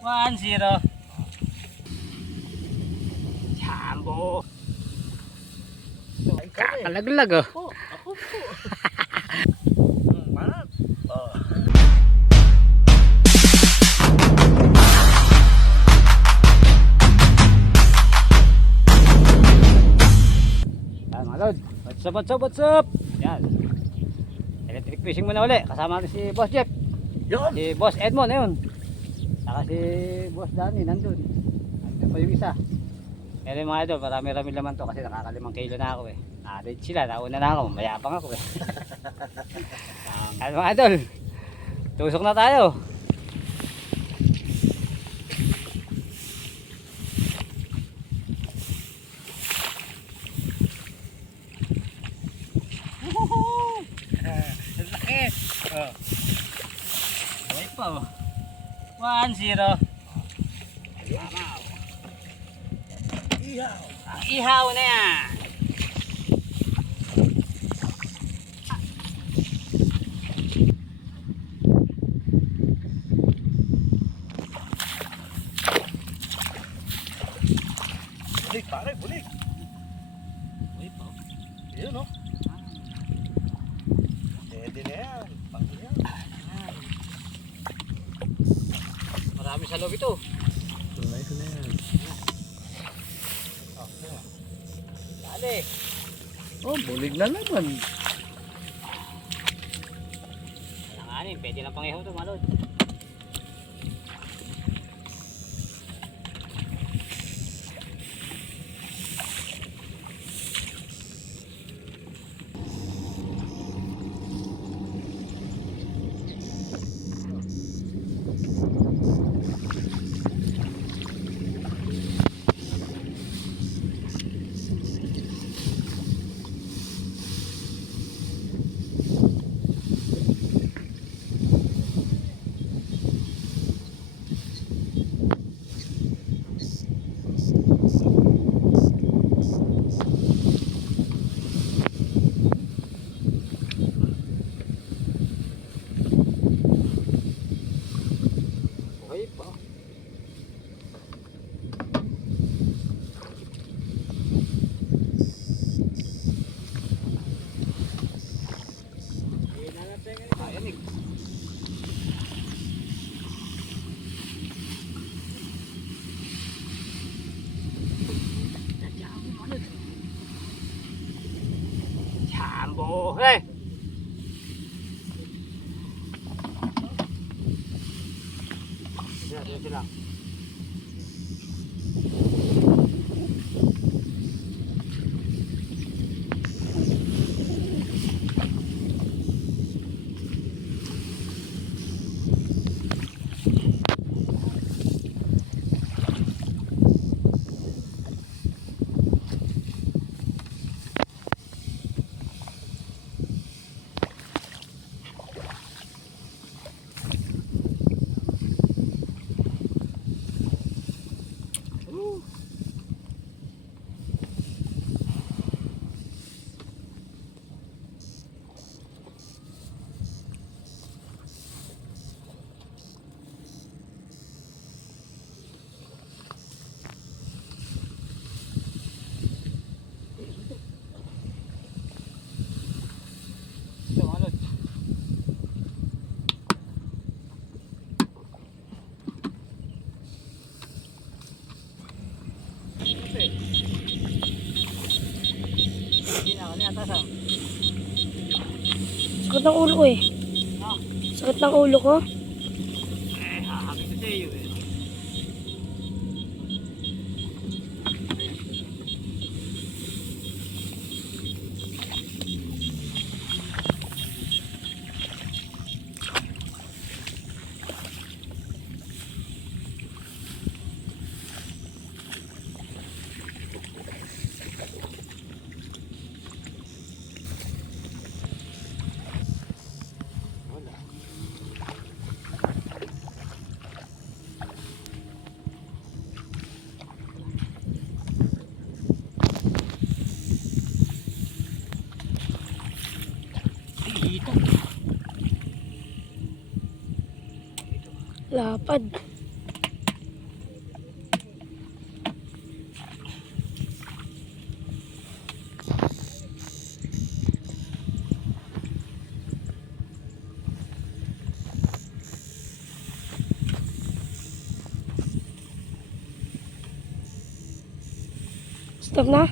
1-0. Jambo. Kakalaglag oh. Ako po. Manat. Oh. Yan mga lod. What's up? Yan. Electric fishing muna uli. Kasama natin si Boss Jeff. Yun. Si Boss Edmond ayun. Saka si Boss Danny nandun. Nandun pa yung isa. Pero mga idol, marami-rami naman to kasi nakaka5 kilo na ako eh. Na-reach sila, nauna na ako, mayabang ako eh. Ano mga idol, tusok na tayo. Laki. Oh. Okay pa oh. 1-0. Tama oh. Ihaw. Ang ihaw na yan. Bulik pare, bulik. Uy po. Yun no. Pwede na yan. Pangin yan. Marami sa loob ito. Tunay ko na yan. Dali. Oh, bulig na naman. Alanganin, pwede lang pang ihaw ito mga lod. Okay po. Ayan eh. Jambo. Hey. Sila. Ito mga lod. Hindi na, kanina atas ah. Sakit ng ulo ko eh. Ah, Sakit ng ulo ko. hahapit ko sa iyo eh. Dito. Lapad. Stop na?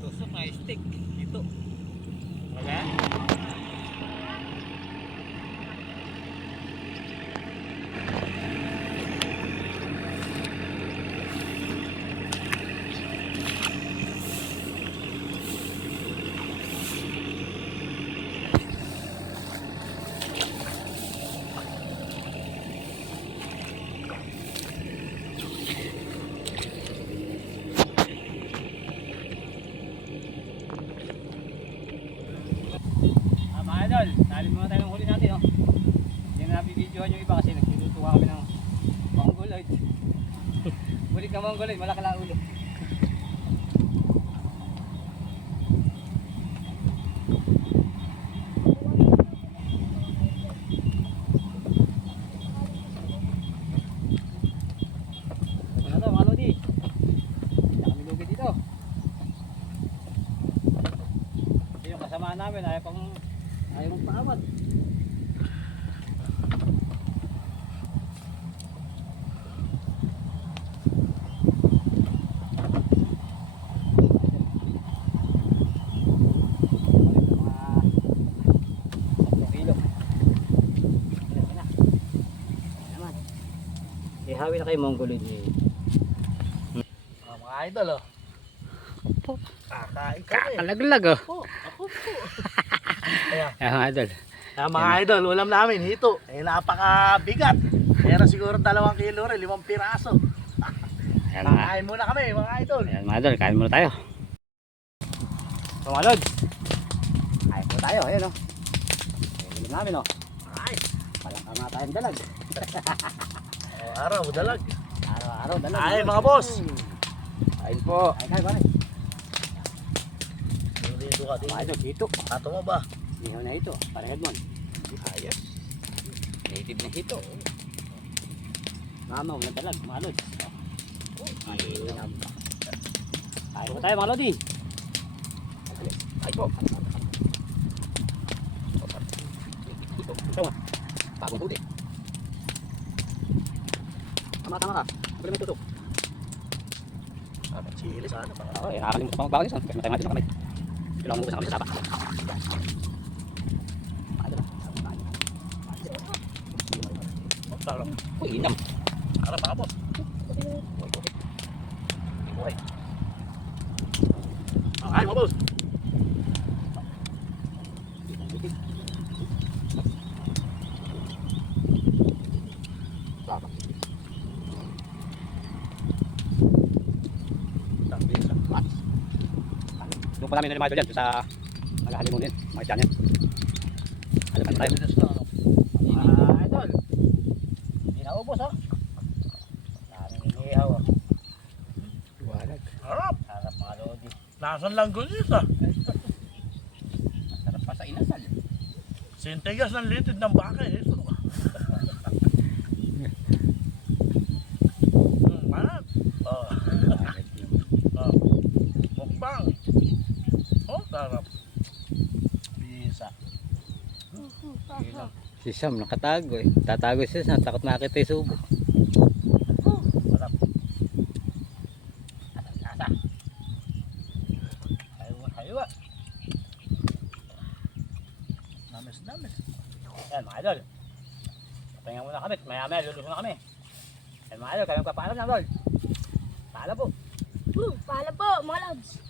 Tusok na stick dito. Wala? Mga idol, nalim muna tayo ng huli natin, oh. Hindi na nabibidyohan yung iba kasi nagtulutuwa kami ng mongoloid. Bulik na mongoloid, malaki lang ulo. Ano na to, mga lodi? Hindi kami lugi dito. Ito yung kasama namin, ayaw mong paawat. Ihawi na kayo mongoloid eh. Mga idol, oh. Kakain kami. Kakalaglag oh. Ako po. Ayan. Ayan mga idol. Mga idol, ulam namin, hito. Napakabigat. Pero siguro 2 kilo rin, 5 piraso. Ayan mga, Kakain muna kami, mga idol. ayan mga idol, kain muna tayo. So mga lod, kain muna tayo, ayan oh. Ayan namin oh. Ay, Walang kama tayong dalag. araw, dalag. Araw-araw dalag. Ay, mga boss. Kain po. Kain kain pare. Dito ka, Mga idol, dito. Ato mo ba? Ihaw na ito, parehad mo. Ayos. Native na ito. Mamaw na dalag, mga lod. Ayun. Kain po tayo mga lodi. Ay po. Ito nga. Bagong huli. Tama ka. Pwede may tutok. Chili sana. Okay, nakakalimut pa magbawalis. Kaya matay natin ang kamay. Kailangan mo sa kami sa sapa. Uy, inam. Ara, mga boss. Buhay. Ay, mga boss. Doon pa namin na mga idol dyan sa Malahalimunin, mga dyan yan. Ano pa tayo? Idol, hindi na ubos oh. Daming inihaw oh. Walag. Harap. Harap mga lodi. Nasaan lang gulis ah. Sarap pa sa inasal. Sintigas ng litid ng baka eh. Ito. Manat. Oh. Oh. Mukbang. Oh, sarap. Bisa. Si Sam nakatago eh. Tatago siya, takot makita yung subo. Sarap. Asa. Haywa. Namis. Yan mga idol. Patingan muna kami. Maya lulusong na kami. Yan mga idol, kayong papaalam na idol. Paalam po. Paalam po, mga lods.